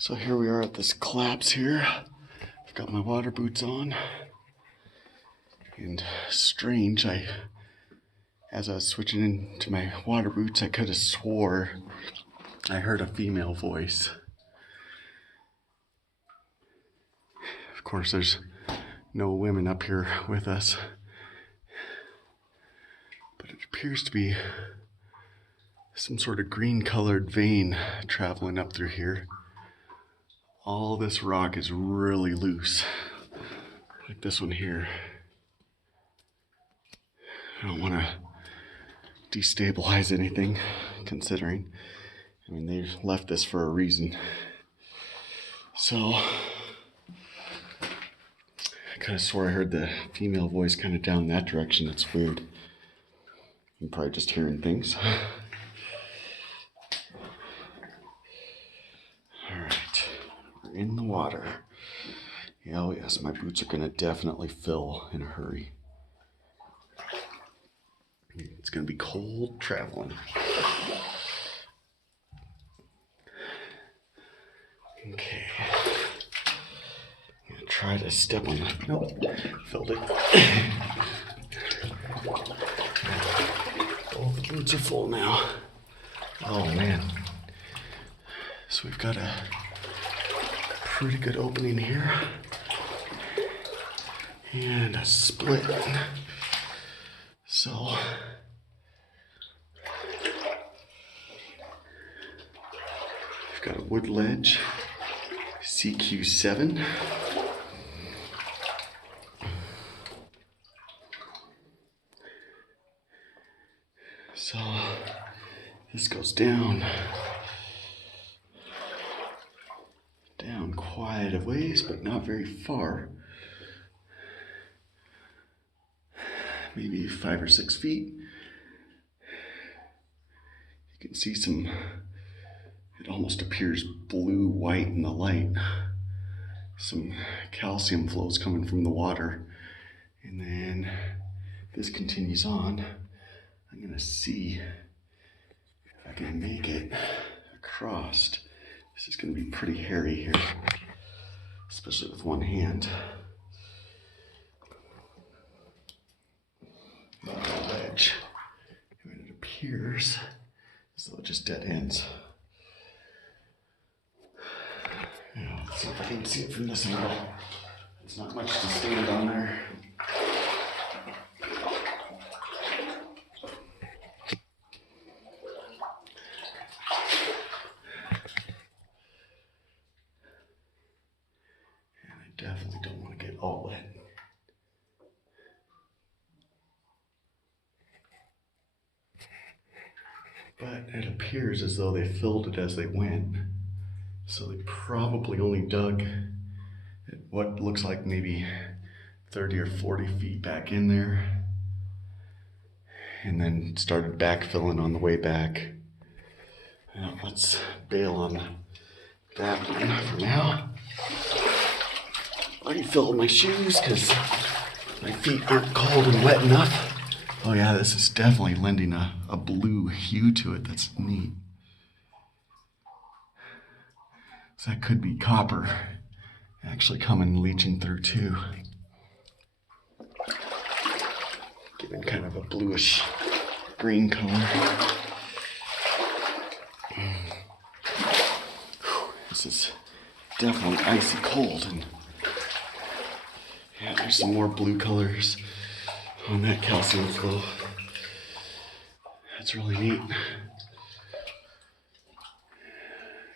So here we are at this collapse here. I've got my water boots on. And strange, as I was switching into my water boots, I could have swore I heard a female voice. Of course, there's no women up here with us. But it appears to be some sort of green-colored vein traveling up through here. All this rock is really loose, like this one here. I don't want to destabilize anything, considering, they left this for a reason. So, I kind of swore I heard the female voice kind of down that direction. That's weird. I'm probably just hearing things. Alright, we're in the water. Oh yes, my boots are going to definitely fill in a hurry. It's going to be cold traveling. Okay. I'm going to try to step on that. Nope, filled it. Oh, the boots are full now. Oh man. So we've got a pretty good opening here. And a split. So we've got a wood ledge, CQ7. So this goes down quite a ways, but not very far. Maybe 5 or 6 feet. You can see it almost appears blue-white in the light. Some calcium flows coming from the water. And then this continues on. I'm gonna see if I can make it across. This is gonna be pretty hairy here, especially with one hand. Ledge. And it appears as though it just dead ends. Let's see if I can see it from this angle. There's not much to stand on there. And I definitely don't want to get all wet. But it appears as though they filled it as they went. So they probably only dug at what looks like maybe 30 or 40 feet back in there. And then started backfilling on the way back. Now let's bail on that one for now. Already filled my shoes because my feet aren't cold and wet enough. Oh yeah, this is definitely lending a blue hue to it. That's neat. So that could be copper actually coming leaching through too. Giving kind of a bluish green color. This is definitely icy cold, and yeah, there's some more blue colors on that calcium flow. That's really neat.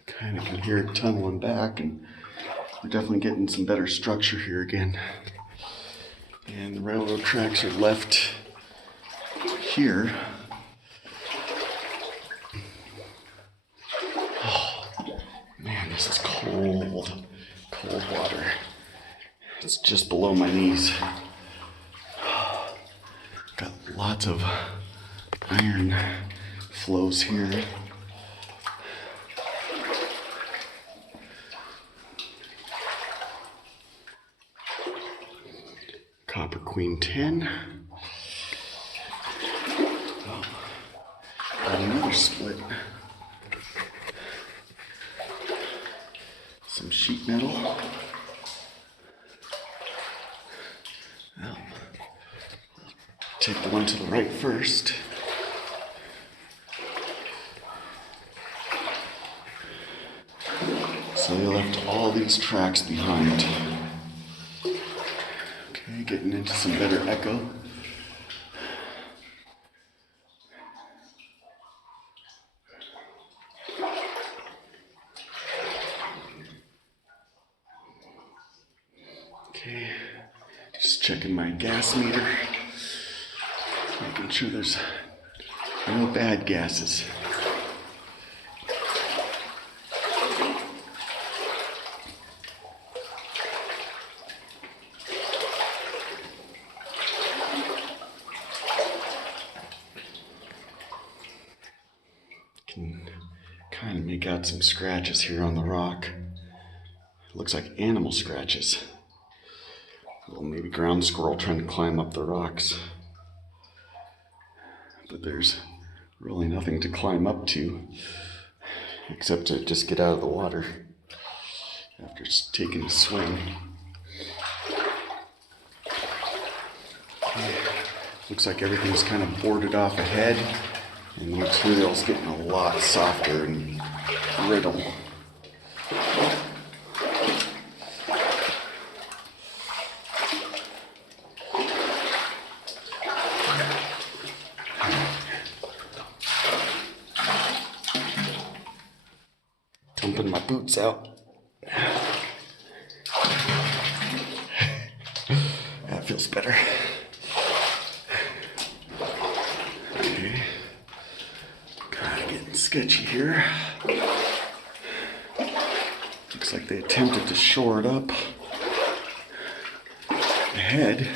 Kind of can hear it tunneling back, and we're definitely getting some better structure here again. And the railroad tracks are left here. Oh man, this is cold water. It's just below my knees. Got lots of iron flows here. Copper Queen 10. Got another split. sheet metal. Well, take the one to the right first. So they left all these tracks behind. Okay, getting into some better echo. Okay, just checking my gas meter, making sure there's no bad gases. Can kind of make out some scratches here on the rock. It looks like animal scratches. Well, maybe ground squirrel trying to climb up the rocks. But there's really nothing to climb up to except to just get out of the water after taking a swing. Okay. Looks like everything's kind of boarded off ahead and the material's getting a lot softer and brittle. Dumping my boots out. That feels better. Okay. Kind of getting sketchy here. Looks like they attempted to shore it up ahead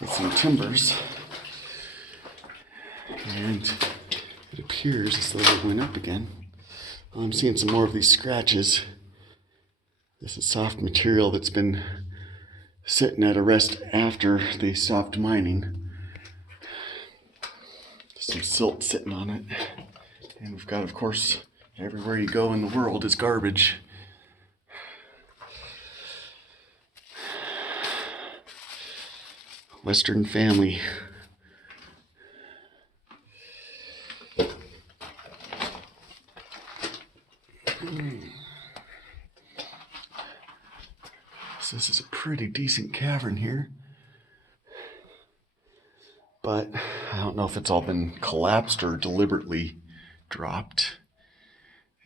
with some timbers. And it appears as though they went up again. I'm seeing some more of these scratches. This is soft material that's been sitting at a rest after they stopped mining. Some silt sitting on it. And we've got, of course, everywhere you go in the world is garbage. Western family. So this is a pretty decent cavern here. But I don't know if it's all been collapsed or deliberately dropped.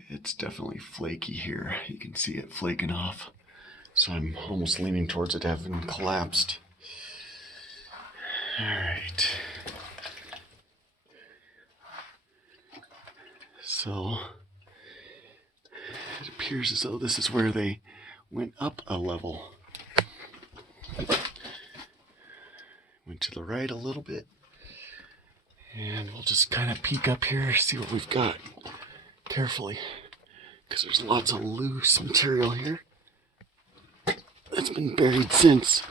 It's definitely flaky here. You can see it flaking off. So I'm almost leaning towards it having collapsed. All right. So it appears as though this is where they went up a level. Went to the right a little bit. And we'll just kind of peek up here, see what we've got carefully. Because there's lots of loose material here that's been buried since.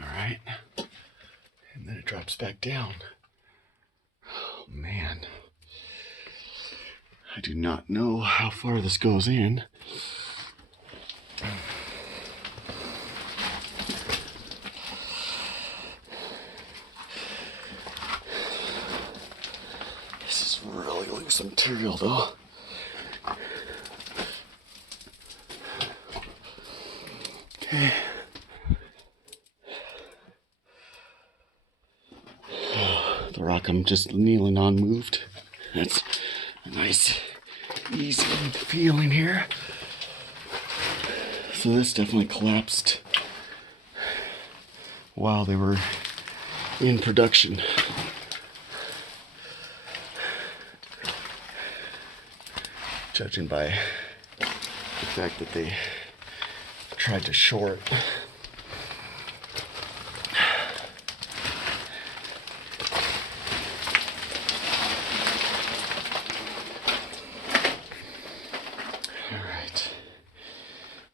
Alright. And then it drops back down. Oh man. I do not know how far this goes in. This is really loose material though. Okay. The rock I'm just kneeling on moved. That's a nice, easy feeling here. So this definitely collapsed while they were in production. Judging by the fact that they tried to shore it.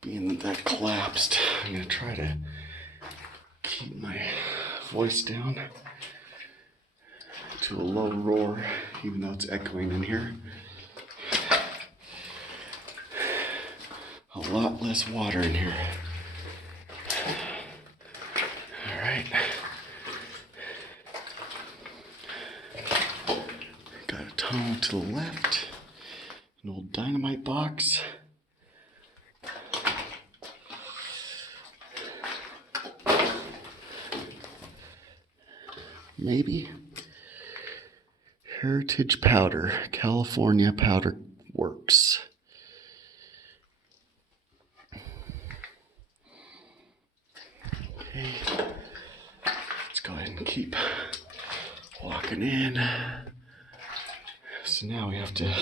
Being that that collapsed, I'm going to try to keep my voice down to a low roar, even though it's echoing in here. A lot less water in here. All right. Got a tunnel to the left, an old dynamite box. Maybe. Heritage Powder, California Powder Works. Okay, let's go ahead and keep walking in. So now we have to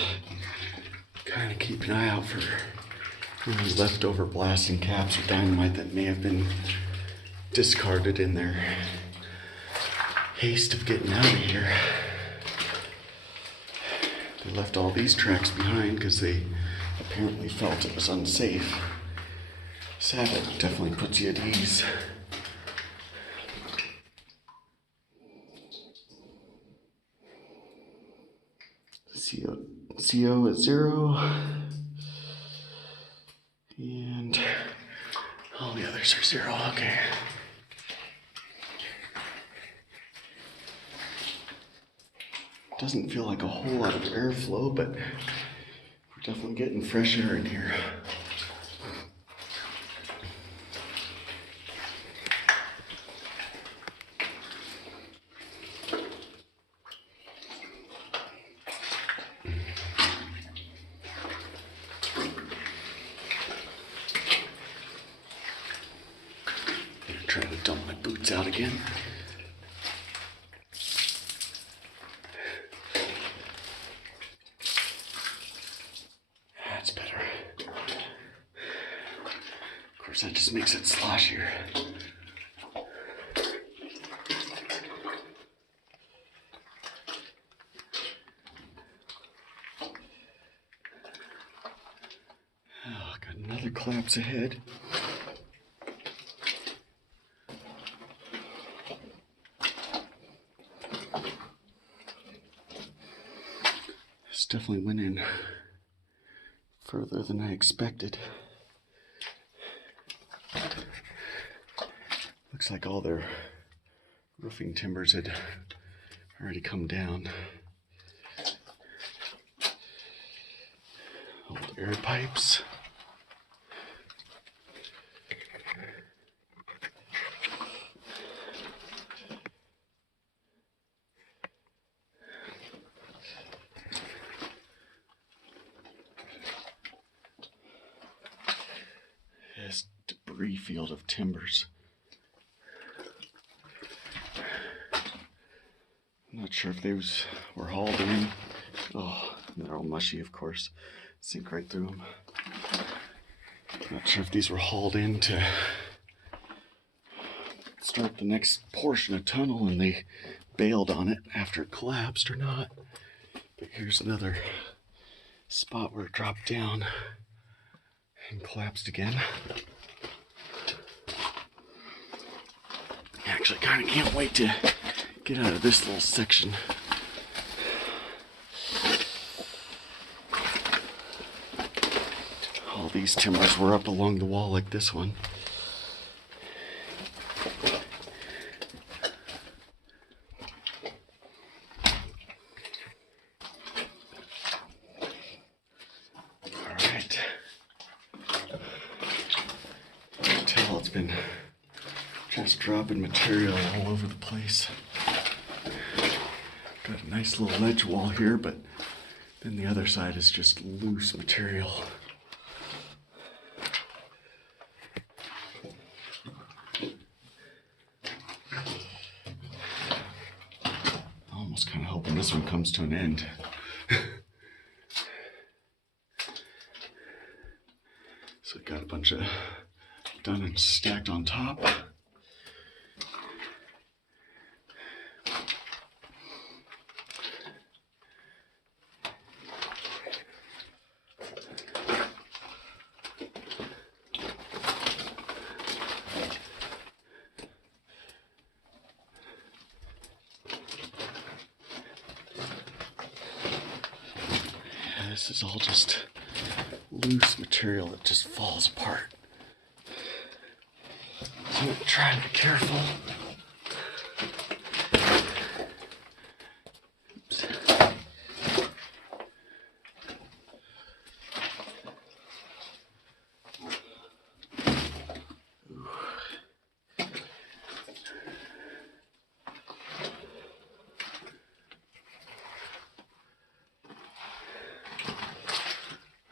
kind of keep an eye out for any leftover blasting caps or dynamite that may have been discarded in their haste of getting out of here. They left all these tracks behind because they apparently felt it was unsafe. Sabbath definitely puts you at ease. CO at 0. And all the others are 0. Okay. Doesn't feel like a whole lot of airflow, but we're definitely getting fresh air in here. Trying to dump my boots out again. That's better. Of course, that just makes it sloshier. Oh, got another collapse ahead. This definitely went in further than I expected. Looks like all their roofing timbers had already come down. Old air pipes. This debris field of timbers. I'm not sure if those were hauled in. Oh, they're all mushy, of course. Sink right through them. Not sure if these were hauled in to start the next portion of tunnel and they bailed on it after it collapsed or not. But here's another spot where it dropped down and collapsed again. Actually, kind of can't wait to get out of this little section. All these timbers were up along the wall like this one. Alright. You can tell it's been just dropping material all over the place. Got a nice little ledge wall here, but then the other side is just loose material. Almost kind of hoping this one comes to an end. So got a bunch of done and stacked on top. This is all just loose material that just falls apart. So I'm gonna try to be careful. Oops.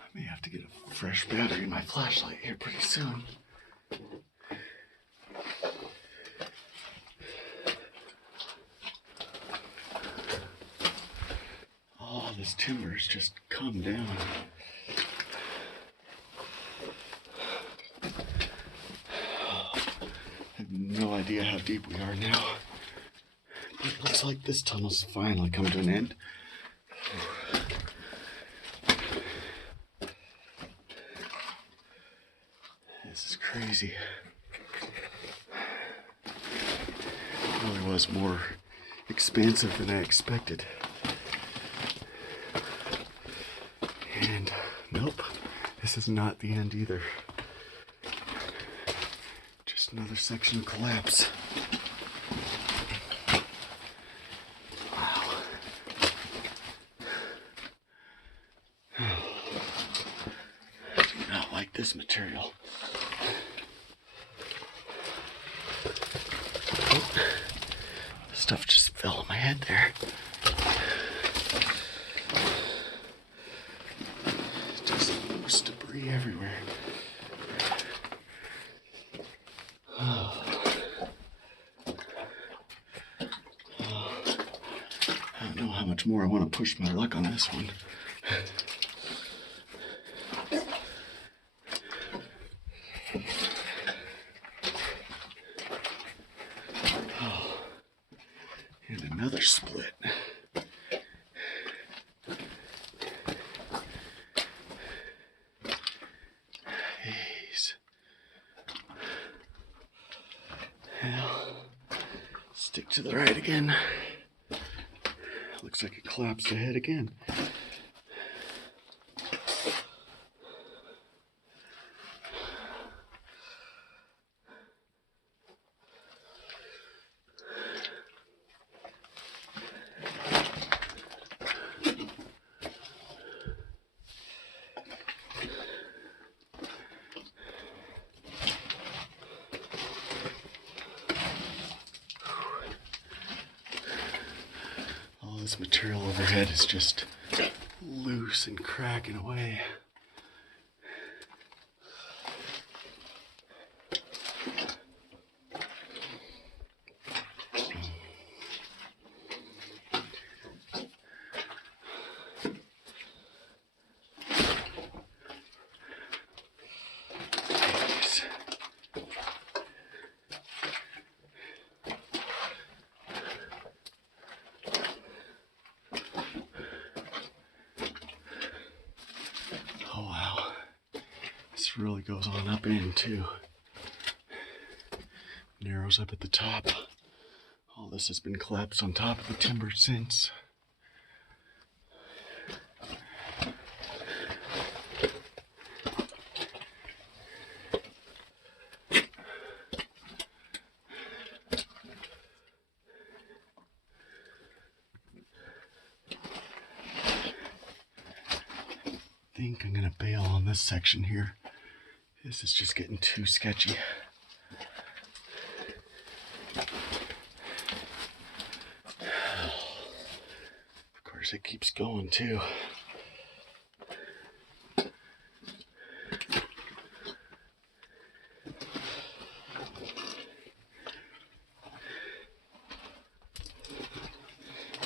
I may have to get a fresh battery in my flashlight here pretty soon. Oh, this timber's just come down. I have no idea how deep we are now. But it looks like this tunnel's finally come to an end. This is crazy. It really was more expansive than I expected. And nope, this is not the end either. Just another section of collapse. Wow. I do not like this material. Oh, stuff just fell on my head there. Just loose debris everywhere. Oh. I don't know how much more I want to push my luck on this one. Oh. And another split. Jeez. Well, stick to the right again. Looks like it collapsed ahead again. All this material overhead is just loose and cracking away. Jeez. Oh wow, this really goes on up in too. Narrows up at the top. All this has been collapsed on top of the timber since. I think I'm gonna bail on this section here. This is just getting too sketchy. Of course, it keeps going too.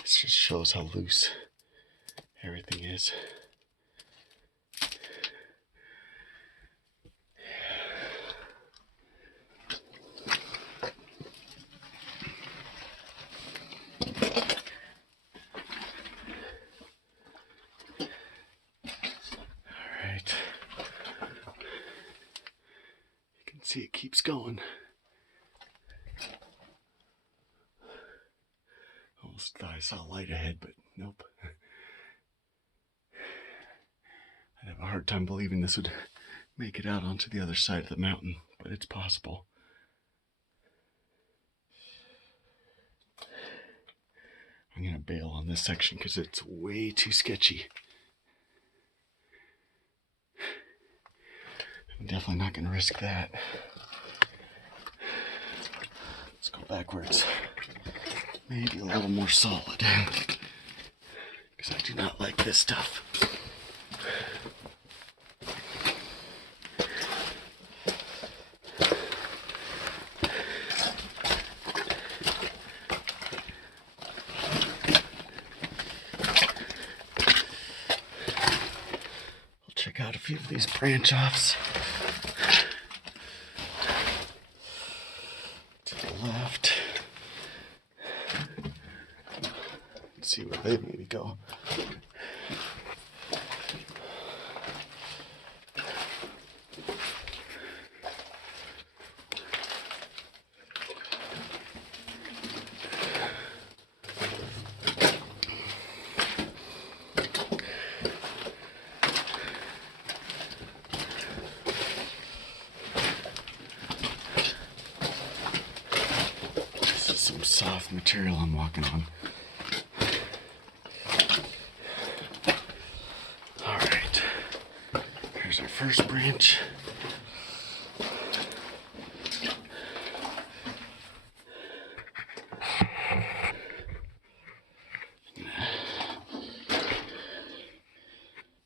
This just shows how loose everything is. See, it keeps going. Almost thought I saw light ahead, but nope. have a hard time believing this would make it out onto the other side of the mountain, but it's possible. I'm going to bail on this section because it's way too sketchy. I'm definitely not going to risk that. Let's go backwards. Maybe a little more solid. Because I do not like this stuff. Check out a few of these branch offs. To the left. Let's see where they maybe go. Soft material I'm walking on. All right, here's our first branch.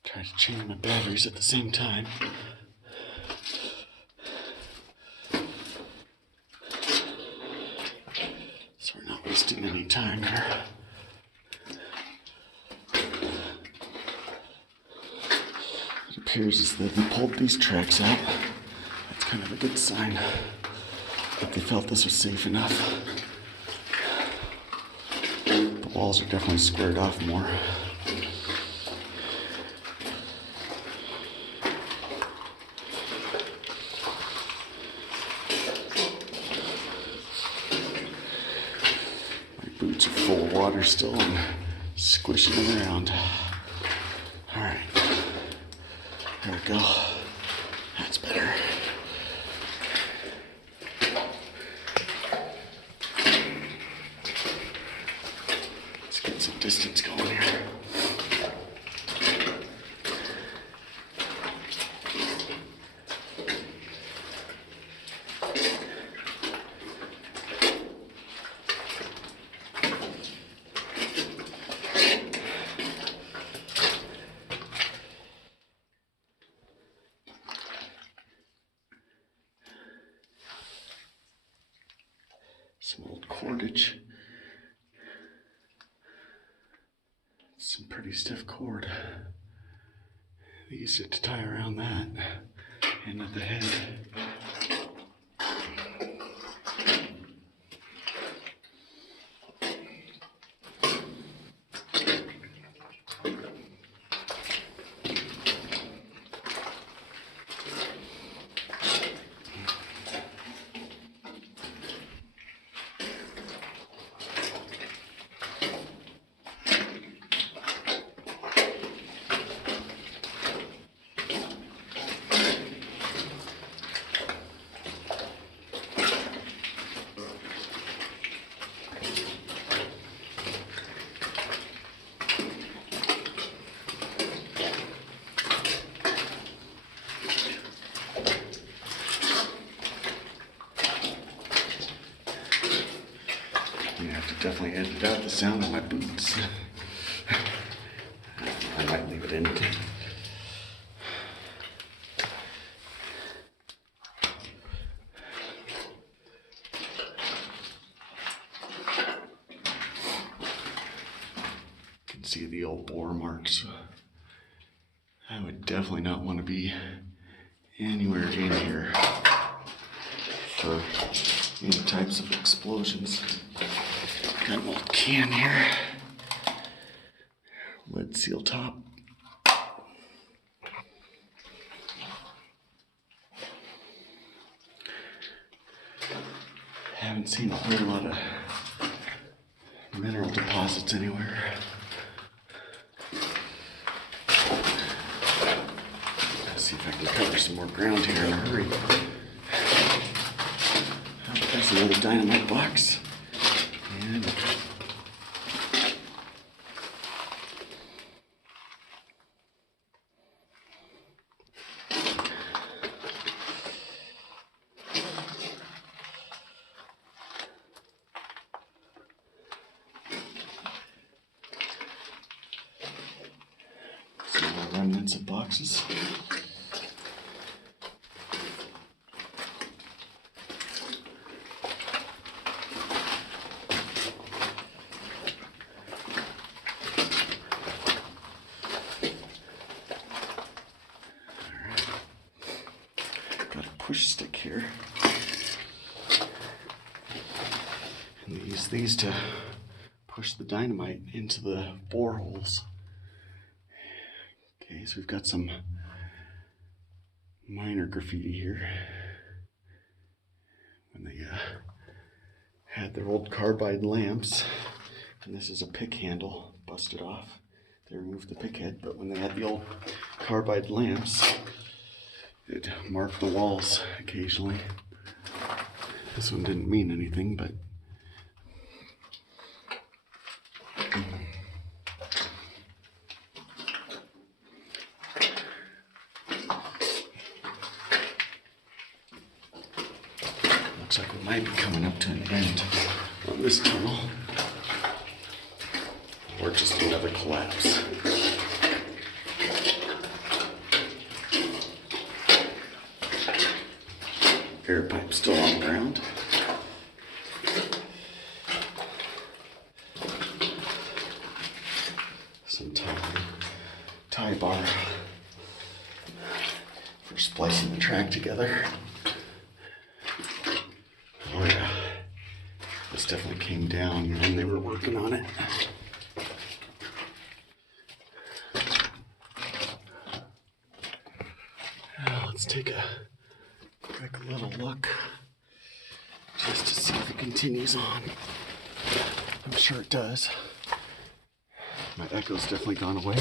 Try to change my batteries at the same time. Wasting any time here. It appears as though they pulled these tracks out. That's kind of a good sign that they felt this was safe enough. The walls are definitely squared off more. Boots are full of water still and squishing them around. All right, there we go. That's better. Let's get some distance going here. Some old cordage. Some pretty stiff cord. They used it to tie around that end of the head. Definitely edit out the sound of my boots. I might leave it in. You can see the old bore marks. I would definitely not want to be anywhere in here for any types of explosions. Got an old can here. Lead seal top. Haven't seen a whole lot of mineral deposits anywhere. see if I can cover some more ground here in a hurry. There's another dynamite box. And some more remnants of boxes. Got a push stick here. And we use these to push the dynamite into the boreholes. Okay, so we've got some minor graffiti here. When they had their old carbide lamps, and this is a pick handle busted off. They removed the pick head, but when they had the old carbide lamps, it marked the walls occasionally. This one didn't mean anything, but looks like we might be coming up to an end on this tunnel, or just another collapse. Air pipe still on the ground. Some tie bar for splicing the track together. Oh yeah, this definitely came down when they were working on it. Now let's take a quick little look just to see if it continues on. I'm sure it does. My echo's definitely gone away.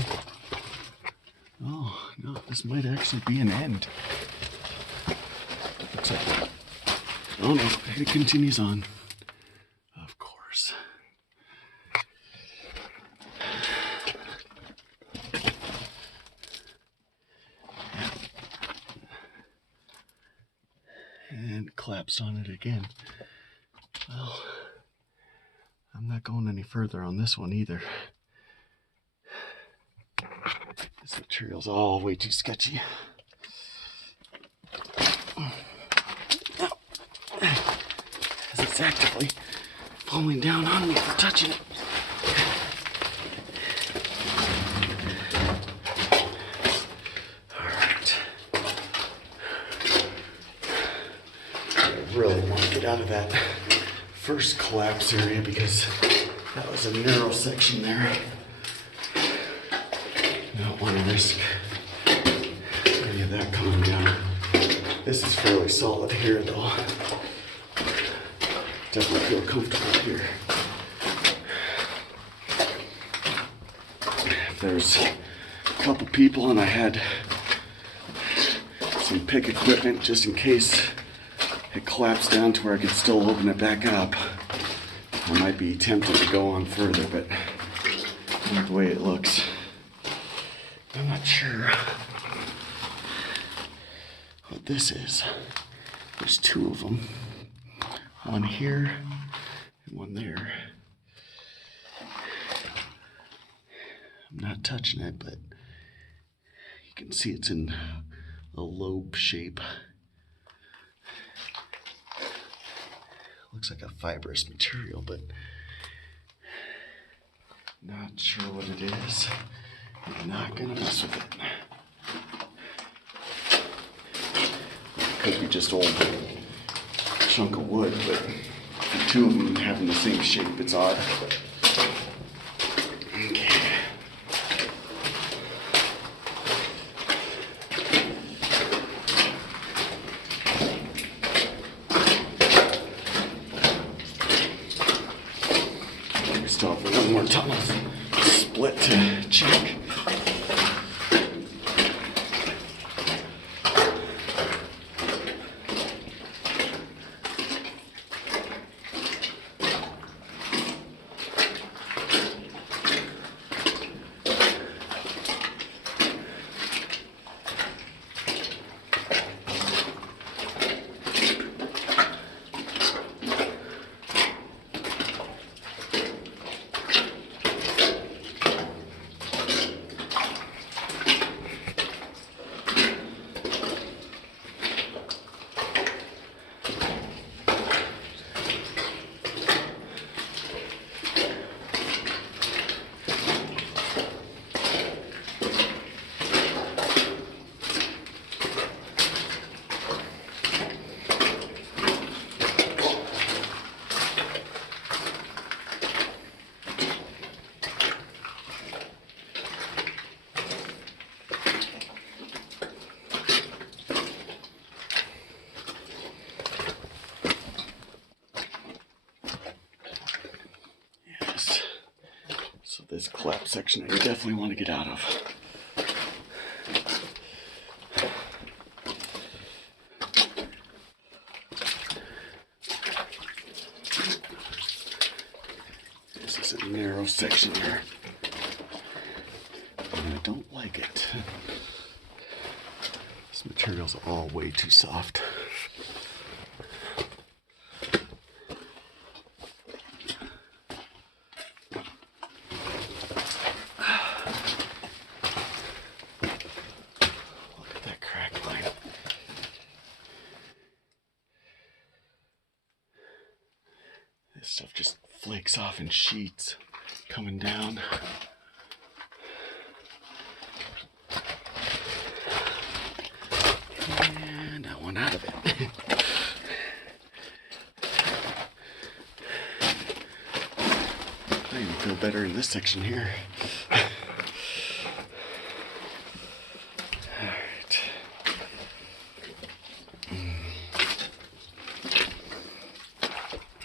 Oh no, this might actually be an end. Looks like that. Oh no, it continues on. Of course. And collapsed on it again. Well, I'm not going any further on this one either. This material's all way too sketchy. As it's actively falling down on me for touching it. Alright. I really want to get out of that first collapse area because that was a narrow section there. I don't want to risk any of that coming down. This is fairly solid here though. Definitely feel comfortable here. If there's a couple people and I had some pick equipment just in case it collapsed down to where I could still open it back up, I might be tempted to go on further, but not the way it looks. I'm not sure what this is. There's two of them. One here and one there. I'm not touching it, but you can see it's in a lobe shape. Looks like a fibrous material, but not sure what it is. I'm not gonna mess with it. Could be just old chunk of wood, but the two of them having the same shape, it's odd. Okay. We still have one more tunnel split to check. This collapse section I definitely want to get out of. This is a narrow section here, and I don't like it. This material's all way too soft. This stuff just flakes off in sheets coming down. And I want out of it. I even feel better in this section here.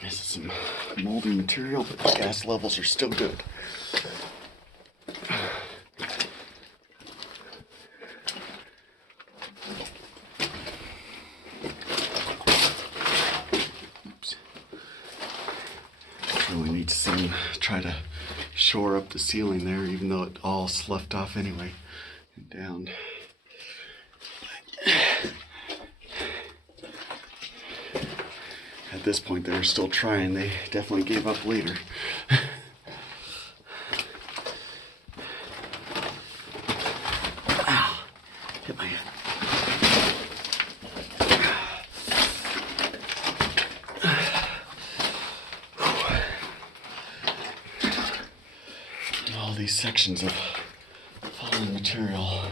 This is some moldy material, but the gas levels are still good. Oops. Really need to try to shore up the ceiling there, even though it all sloughed off anyway and down. At this point, they were still trying. They definitely gave up later. Ow, hit my head. And all these sections of fallen material.